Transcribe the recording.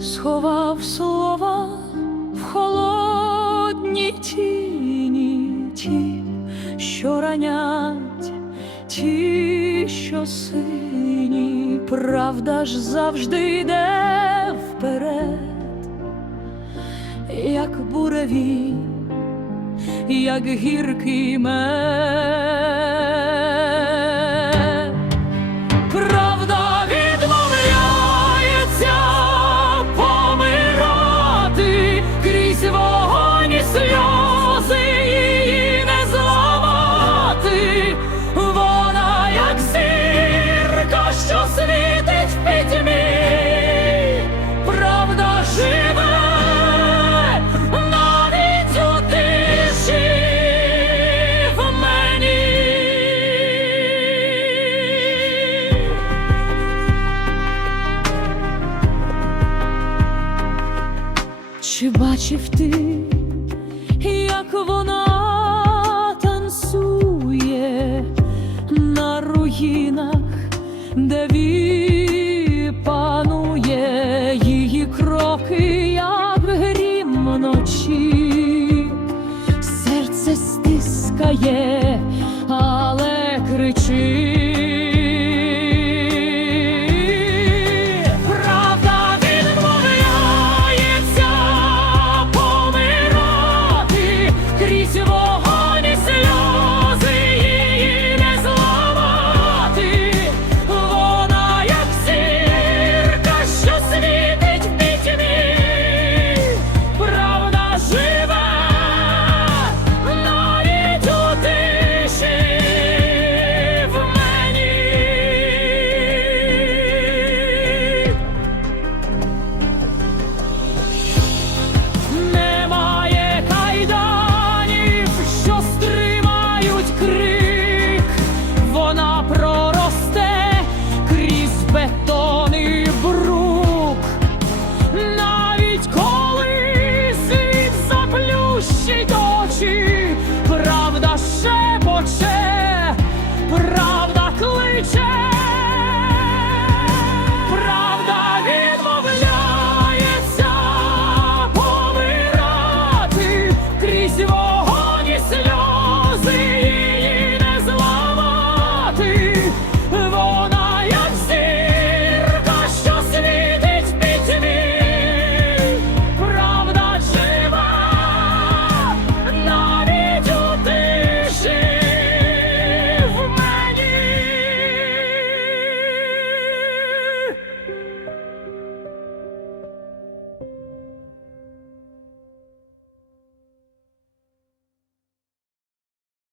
сховав слова в холодній тіні, ті, що ранять, ті, що сині, правда ж завжди йде вперед, як буревій, як гіркий мед. Чи бачив ти, як вона танцює на руїнах, де панує її кроки, як грім вночі, серце стискає, але кричить.